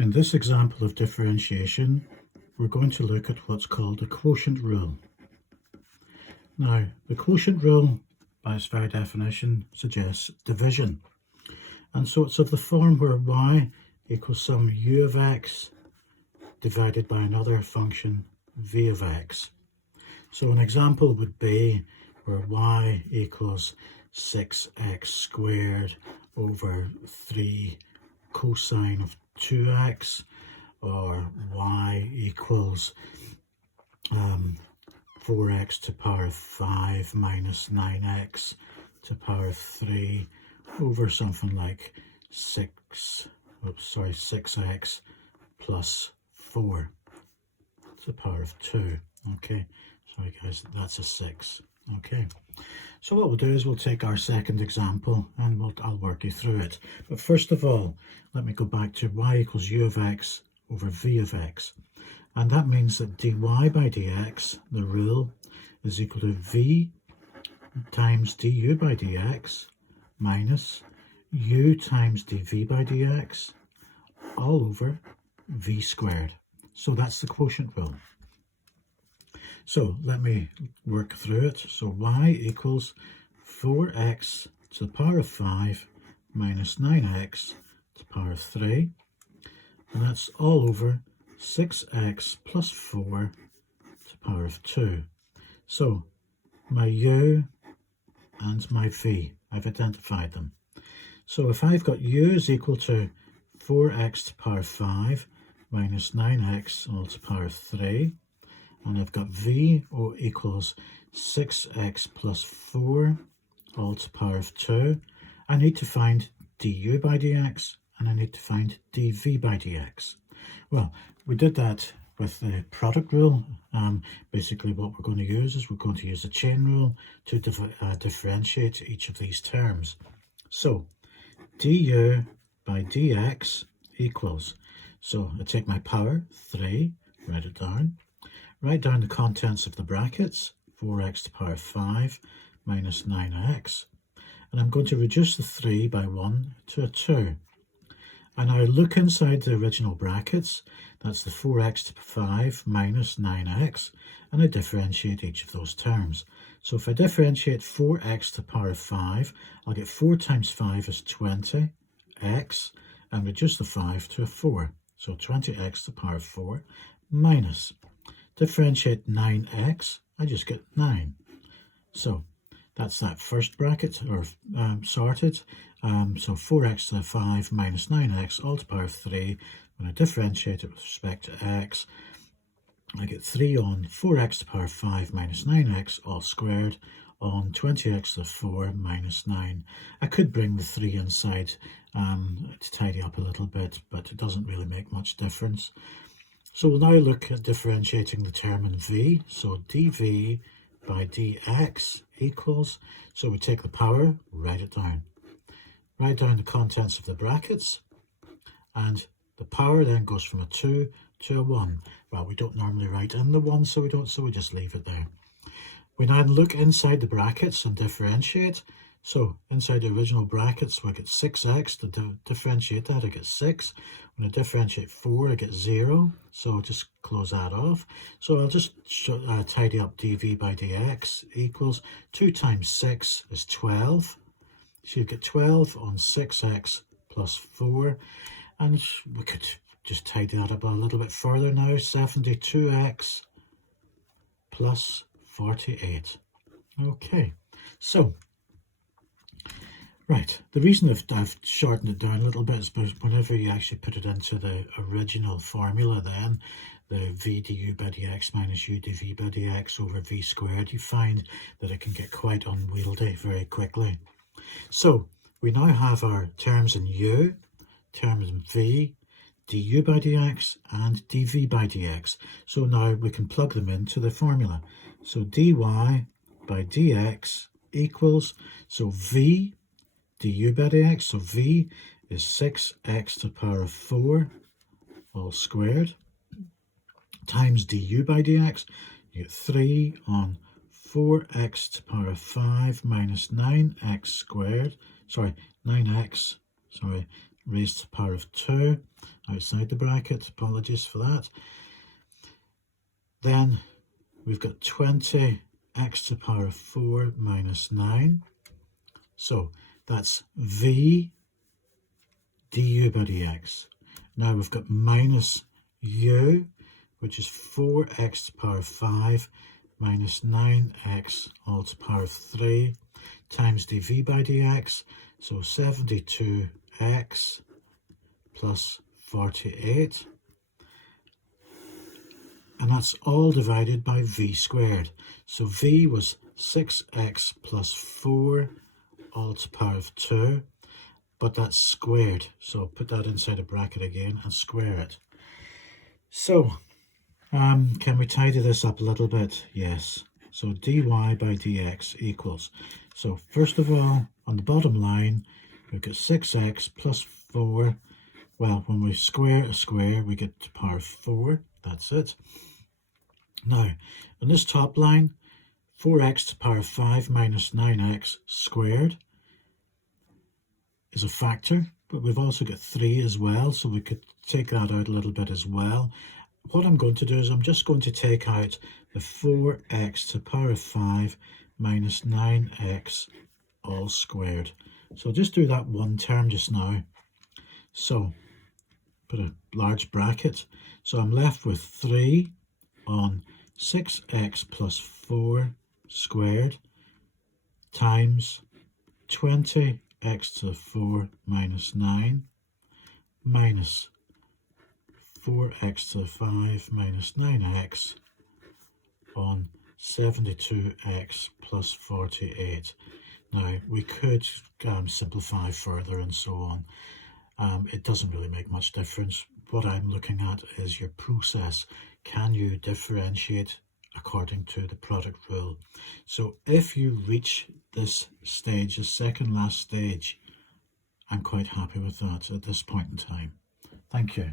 In this example of differentiation, we're going to look at what's called the quotient rule. Now, the quotient rule, by its very definition, suggests division. And so it's of the form where y equals some u of x divided by another function v of x. So an example would be where y equals 6x squared over 3 cosine of 2x, or y equals 4x to the power of 5 minus 9x to the power of 3 over something like 6x plus 4 to the power of 2. Okay, sorry guys, that's a 6. Okay, so what we'll do is we'll take our second example and I'll work you through it. But first of all, let me go back to y equals u of x over v of x. And that means that dy by dx, the rule, is equal to v times du by dx minus u times dv by dx all over v squared. So that's the quotient rule. So let me work through it. So y equals 4x to the power of 5 minus 9x to the power of 3. And that's all over 6x plus 4 to the power of 2. So my u and my v, I've identified them. So if I've got u is equal to 4x to the power of 5 minus 9x all to the power of 3, and I've got v equals 6x plus 4 all to the power of 2, I need to find du by dx and I need to find dv by dx. Well, we did that with the product rule. Basically what we're going to use is we're going to use the chain rule to differentiate each of these terms. So du by dx equals, so I take my power, 3, write it down, write down the contents of the brackets, 4x to the power of 5 minus 9x, and I'm going to reduce the 3 by 1 to a 2. And I look inside the original brackets, that's the 4x to the 5 minus 9x, and I differentiate each of those terms. So if I differentiate 4x to the power of 5, I'll get 4 times 5 is 20x, and reduce the 5 to a 4. So 20x to the power of 4 minus, differentiate 9x, I just get 9. So that's that first bracket, or sorted. So 4x to the 5 minus 9x all to the power of 3. When I differentiate it with respect to x, I get 3 on 4x to the power of 5 minus 9x all squared on 20x to the 4 minus 9. I could bring the 3 inside to tidy up a little bit, but it doesn't really make much difference. So we'll now look at differentiating the term in v. So dv by dx equals, so we take the power, write it down. Write down the contents of the brackets, and the power then goes from a 2 to a 1. Well, we don't normally write in the 1, so we just leave it there. We now look inside the brackets and differentiate. So inside the original brackets, we get 6x. To differentiate that, I get 6. When I differentiate 4, I get 0. So I'll just close that off. So I'll just tidy up dv by dx equals 2 times 6 is 12. So you get 12 on 6x plus 4. And we could just tidy that up a little bit further now. 72x plus 48. Okay, so right, the reason I've shortened it down a little bit is because whenever you actually put it into the original formula, then the v du by dx minus u dv by dx over v squared, you find that it can get quite unwieldy very quickly. So we now have our terms in u, terms in v, du by dx and dv by dx. So now we can plug them into the formula. So dy by dx equals, so v du by dx, so v is 6x to the power of 4 all squared times du by dx, you get 3 on 4x to the power of 5 minus 9x squared, 9x, raised to the power of 2 outside the bracket. Apologies for that. Then we've got 20 x to the power of 4 minus 9. So that's v du by dx. Now we've got minus u, which is 4x to the power of 5 minus 9x all to the power of 3 times dv by dx. So 72x plus 48. And that's all divided by v squared. So v was 6x plus 4 all to the power of 2, but that's squared. So I'll put that inside a bracket again and square it. So can we tidy this up a little bit? Yes. So dy by dx equals, so first of all, on the bottom line, we've got 6x plus 4. Well, when we square a square, we get to the power of 4. That's it. Now, on this top line, 4x to the power of 5 minus 9x squared is a factor, but we've also got 3 as well, so we could take that out a little bit as well. What I'm going to do is I'm just going to take out the 4x to the power of 5 minus 9x all squared. So I'll just do that one term just now. So put a large bracket. So I'm left with 3 on 6x plus 4 squared times 20x to the 4 minus 9 minus 4x to the 5 minus 9x on 72x plus 48. Now we could simplify further and so on. It doesn't really make much difference. What I'm looking at is your process. Can you differentiate according to the product rule? So if you reach this stage, the second last stage, I'm quite happy with that at this point in time. Thank you.